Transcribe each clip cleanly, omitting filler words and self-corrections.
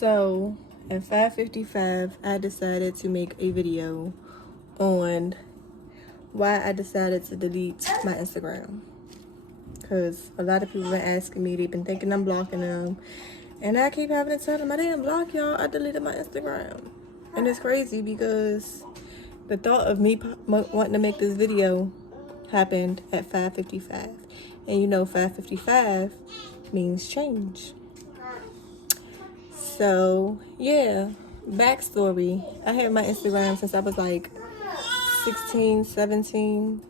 So at 5:55, I decided to make a video on why I decided to delete my Instagram. Because a lot of people been asking me, they've been thinking I'm blocking them. And I keep having to tell them, I didn't block y'all, I deleted my Instagram. And it's crazy because the thought of me wanting to make this video happened at 5:55. And you know 5:55 means change. So, yeah, backstory. I had my Instagram since I was like 16, 17,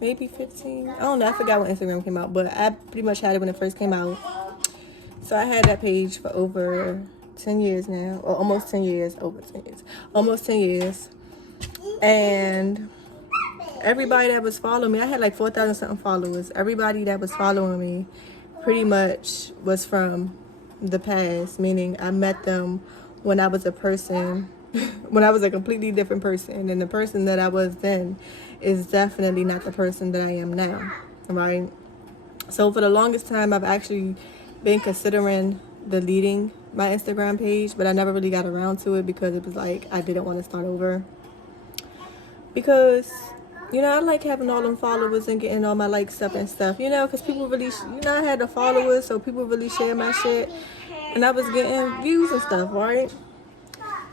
maybe 15. I don't know. I forgot when Instagram came out, but I pretty much had it when it first came out. So I had that page for over 10 years now, or almost 10 years, almost 10 years. And everybody that was following me, I had like 4,000 something followers. Everybody that was following me pretty much was from the past, meaning I met them when I was a person, when I was a completely different person, and the person that I was then is definitely not the person that I am now, right? So for the longest time, I've actually been considering deleting my Instagram page, but I never really got around to it because it was like I didn't want to start over. Because, you know, I like having all them followers and getting all my likes up and stuff, you know, because people really, you know, I had the followers, so people really share my shit, and I was getting views and stuff, right?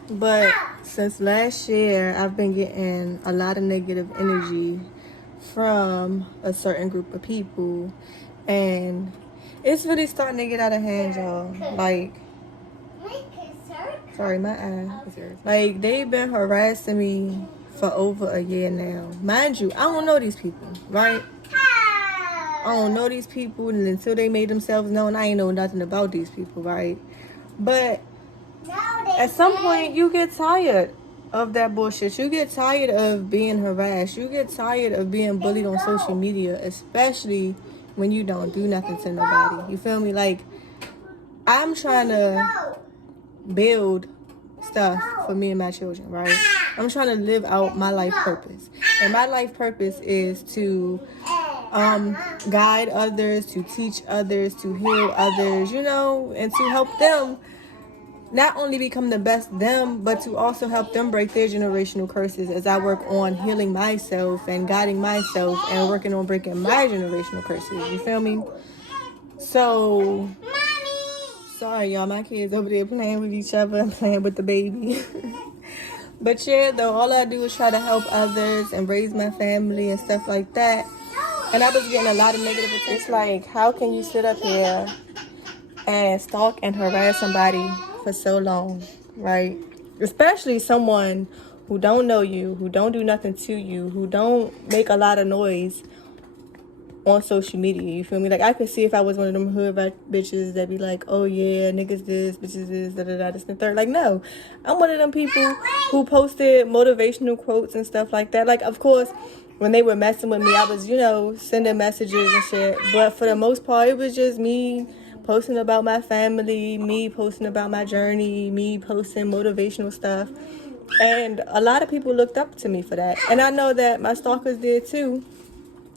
But since last year, I've been getting a lot of negative energy from a certain group of people, and it's really starting to get out of hand, y'all. Like, sorry, my eye is yours. Like, they've been harassing me for over a year now. Mind you, I don't know these people, right? I don't know these people, and until they made themselves known, I ain't know nothing about these people, right? But at some point, you get tired of that bullshit. You get tired of being harassed. You get tired of being bullied on social media, especially when you don't do nothing to nobody. You feel me? Like, I'm trying to build stuff for me and my children, right? I'm trying to live out my life purpose. And my life purpose is to guide others, to teach others, to heal others, you know, and to help them not only become the best them, but to also help them break their generational curses as I work on healing myself and guiding myself and working on breaking my generational curses. You feel me? So, sorry, y'all. My kids over there playing with each other and playing with the baby. But yeah, though, all I do is try to help others and raise my family and stuff like that. And I was getting a lot of negative attention. It's like, how can you sit up here and stalk and harass somebody for so long, right? Especially someone who don't know you, who don't do nothing to you, who don't make a lot of noise on social media. You feel me? Like, I could see if I was one of them hood bitches that be like, oh yeah, niggas this, bitches this, da-da-da, this and the third. Like, no. I'm one of them people who posted motivational quotes and stuff like that. Like, of course, when they were messing with me, I was, you know, sending messages and shit. But for the most part, it was just me posting about my family, me posting about my journey, me posting motivational stuff. And a lot of people looked up to me for that. And I know that my stalkers did too.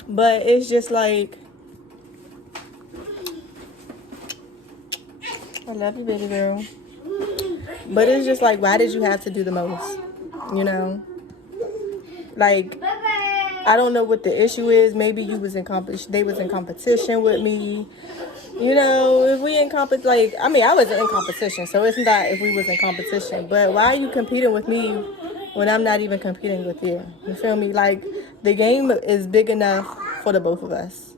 But it's just like, I love you, baby girl. But it's just like, why did you have to do the most? You know? Like, I don't know what the issue is. Maybe you was in they was in competition with me. You know, if we in like, I mean, I wasn't in competition, so it's not if we was in competition. But why are you competing with me when I'm not even competing with you? You feel me? Like, the game is big enough for the both of us.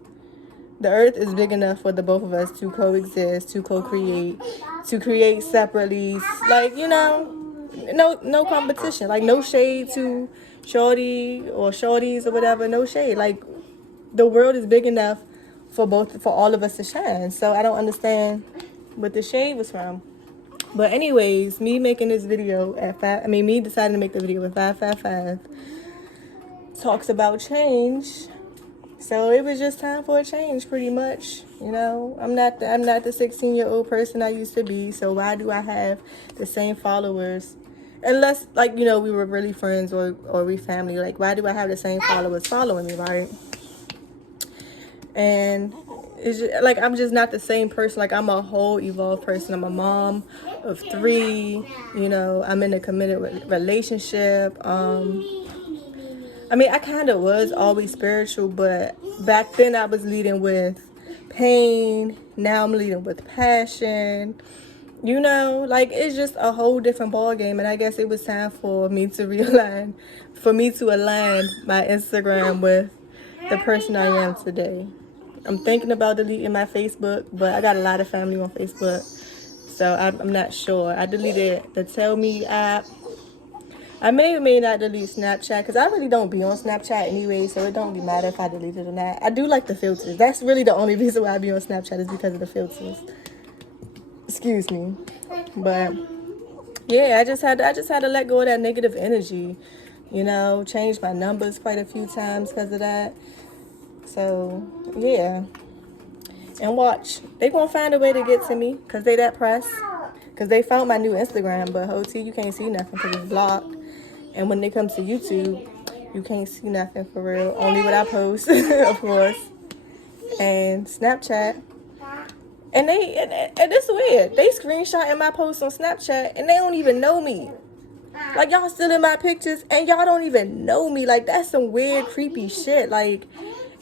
The earth is big enough for the both of us to coexist, to co-create, to create separately. Like, you know, no competition. Like, no shade to shorty or shorties or whatever. No shade. Like, the world is big enough for all of us to shine. So I don't understand what the shade was from. But anyways, me making this video at me deciding to make the video at 5:55 talks about change. So it was just time for a change, pretty much. You know, I'm not the 16-year-old person I used to be. So why do I have the same followers? Unless, like, you know, we were really friends or we family. Like, why do I have the same followers following me, right? And It's just, like, I'm just not the same person. Like, I'm a whole evolved person. I'm a mom of 3. You know, I'm in a committed relationship. I mean, I kind of was always spiritual, but back then I was leading with pain. Now I'm leading with passion. You know, like, it's just a whole different ball game. And I guess it was time for me to realign, for me to align my Instagram with the person I am today. I'm thinking about deleting my Facebook, but I got a lot of family on Facebook, so I'm not sure. I deleted the Tell Me app. I may or may not delete Snapchat, because I really don't be on Snapchat anyway, so it don't really matter if I delete it or not. I do like the filters. That's really the only reason why I be on Snapchat, is because of the filters. Excuse me. But yeah, I just had to let go of that negative energy. You know, change my numbers quite a few times because of that. So yeah. And watch, they gonna find a way to get to me, because they that pressed. Because they found my new Instagram, but Hoti, you can't see nothing because it's blocked. And when it comes to YouTube, you can't see nothing for real. Only what I post, of course. And Snapchat. And it's weird. They screenshotting my posts on Snapchat, and they don't even know me. Like, y'all still in my pictures, and y'all don't even know me. Like, that's some weird, creepy shit. Like,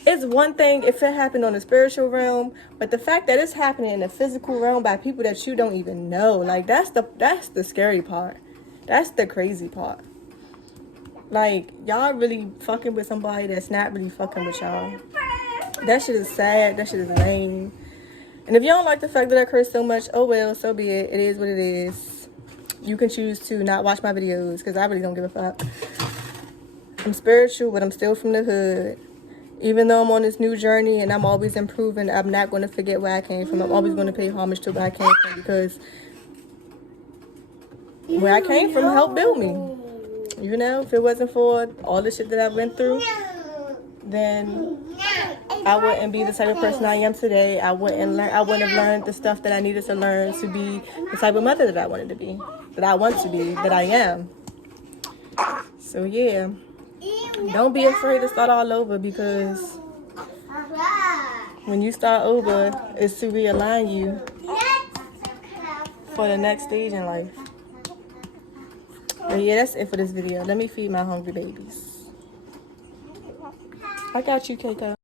it's one thing if it happened on the spiritual realm, but the fact that it's happening in the physical realm by people that you don't even know, like, that's the scary part. That's the crazy part. Like, y'all really fucking with somebody that's not really fucking with y'all. That shit is sad. That shit is lame. And if you don't like the fact that I curse so much, oh well, so be it. It is what it is. You can choose to not watch my videos, because I really don't give a fuck. I'm spiritual, but I'm still from the hood. Even though I'm on this new journey and I'm always improving, I'm not going to forget where I came from. I'm always going to pay homage to where I came from, because where I came from helped build me. You know, if it wasn't for all the shit that I went through, then I wouldn't be the type of person I am today. I wouldn't have learned the stuff that I needed to learn to be the type of mother that I wanted to be, that I want to be, that I am. So yeah, don't be afraid to start all over, because when you start over, it's to realign you for the next stage in life. But yeah, that's it for this video. Let me feed my hungry babies. I got you, Keiko.